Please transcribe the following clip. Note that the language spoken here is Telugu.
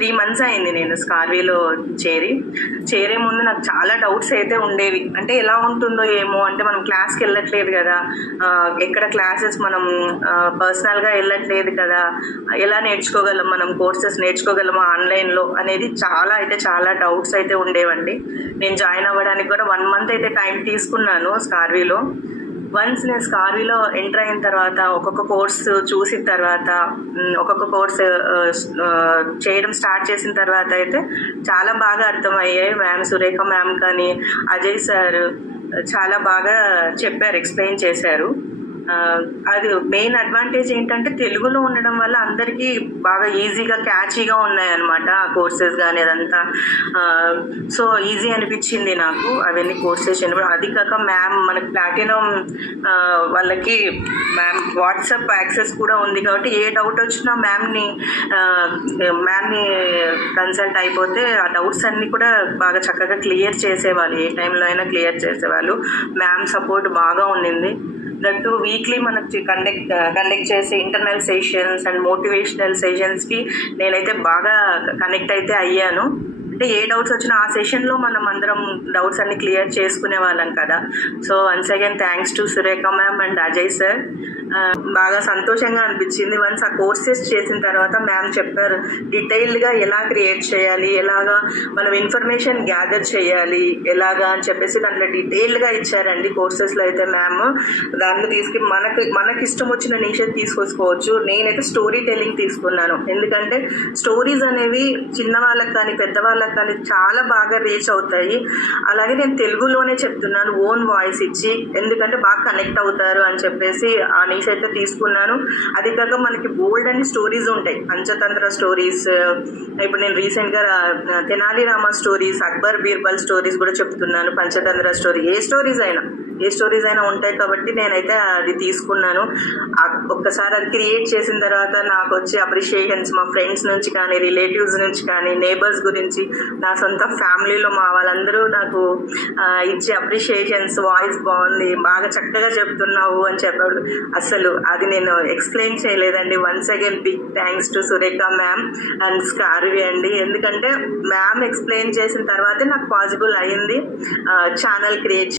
3 మంత్స్ అయింది నేను స్కార్వీలో చేరే ముందు నాకు చాలా డౌట్స్ అయితే ఉండేవి. అంటే ఎలా ఉంటుందో ఏమో, అంటే మనం క్లాస్కి వెళ్ళట్లేదు కదా, ఎక్కడ క్లాసెస్ మనం పర్సనల్గా వెళ్ళట్లేదు కదా, ఎలా నేర్చుకోగలం, మనం కోర్సెస్ నేర్చుకోగలమా ఆన్లైన్లో అనేది చాలా డౌట్స్ అయితే ఉండేవండి. నేను జాయిన్ అవ్వడానికి కూడా 1 మంత్ అయితే టైం తీసుకున్నాను స్కార్వీలో. వన్స్ నేను స్కార్వీలో ఎంటర్ అయిన తర్వాత ఒక్కొక్క కోర్స్ చూసిన తర్వాత ఒక్కొక్క కోర్స్ చేయడం స్టార్ట్ చేసిన తర్వాత అయితే చాలా బాగా అర్థమయ్యాయి. మ్యామ్ సురేఖ మ్యామ్ కానీ అజయ్ సార్ చాలా బాగా చెప్పారు, ఎక్స్ప్లెయిన్ చేశారు. అది మెయిన్ అడ్వాంటేజ్ ఏంటంటే తెలుగులో ఉండడం వల్ల అందరికీ బాగా ఈజీగా క్యాచీగా ఉన్నాయన్నమాట ఆ కోర్సెస్ కానీ అదంతా. సో ఈజీ అనిపించింది నాకు అవన్నీ కోర్సెస్ చేయడం. అది కాక మ్యామ్ మనకి ప్లాటినం వాళ్ళకి మ్యామ్ వాట్సాప్ యాక్సెస్ కూడా ఉంది కాబట్టి ఏ డౌట్ వచ్చినా మ్యామ్ని కన్సల్ట్ అయిపోతే ఆ డౌట్స్ అన్నీ కూడా బాగా చక్కగా క్లియర్ చేసేవాళ్ళు, ఏ టైంలో అయినా క్లియర్ చేసేవాళ్ళు. మ్యామ్ సపోర్ట్ బాగా ఉండింది. దట్ వీక్లీ మనకి కండక్ట్ చేసే ఇంటర్నల్ సెషన్స్ అండ్ మోటివేషనల్ సెషన్స్కి నేనైతే బాగా కనెక్ట్ అయితే అయ్యాను. అంటే ఏ డౌట్స్ వచ్చినా ఆ సెషన్లో మనం అందరం డౌట్స్ అన్ని క్లియర్ చేసుకునే వాళ్ళం కదా. So once again thanks to Surekha ma'am and Ajay sir. బాగా సంతోషంగా అనిపించింది. వన్స్ ఆ కోర్సెస్ చేసిన తర్వాత మ్యామ్ చెప్పారు డీటెయిల్డ్గా ఎలా క్రియేట్ చేయాలి, ఎలాగా మనం ఇన్ఫర్మేషన్ గ్యాదర్ చేయాలి, ఎలాగా అని చెప్పేసి దాంట్లో డీటెయిల్డ్గా ఇచ్చారండి కోర్సెస్లో అయితే మ్యామ్. దాన్ని తీసుకుని మనకి ఇష్టం వచ్చిన నిషేధ్ తీసుకొచ్చుకోవచ్చు. నేనైతే స్టోరీ టెల్లింగ్ తీసుకున్నాను, ఎందుకంటే స్టోరీస్ అనేవి చిన్న వాళ్ళకి కానీ పెద్దవాళ్ళకి కానీ చాలా బాగా రీచ్ అవుతాయి. అలాగే నేను తెలుగులోనే చెప్తున్నాను, ఓన్ వాయిస్ ఇచ్చి, ఎందుకంటే బాగా కనెక్ట్ అవుతారు అని చెప్పేసి ఆ నీష్ అయితే తీసుకున్నాను. అది కాక మనకి బోల్డ్ అని స్టోరీస్ ఉంటాయి, పంచతంత్ర స్టోరీస్. ఇప్పుడు నేను రీసెంట్గా తెనాలి రామ స్టోరీస్, అక్బర్ బీర్బల్ స్టోరీస్ కూడా చెప్తున్నాను. పంచతంత్ర స్టోరీ ఏ స్టోరీస్ అయినా ఉంటాయి కాబట్టి నేనైతే అది తీసుకున్నాను. ఒక్కసారి అది క్రియేట్ చేసిన తర్వాత నాకు వచ్చే అప్రిషియేషన్స్ మా ఫ్రెండ్స్ నుంచి కానీ, రిలేటివ్స్ నుంచి కానీ, నేబర్స్ గురించి, నా సొంత ఫ్యామిలీలో మా వాళ్ళందరూ నాకు ఇచ్చే అప్రిషియేషన్స్, వాయిస్ బాగుంది, బాగా చక్కగా చెప్తున్నావు అని చెప్పాడు. అసలు అది నేను ఎక్స్ప్లెయిన్ చేయలేదండి. Once again big thanks to Surekha ma'am and స్కార్వీ అండి. ఎందుకంటే మ్యామ్ ఎక్స్ప్లెయిన్ చేసిన తర్వాతే నాకు పాసిబుల్ అయ్యింది ఛానల్ క్రియేట్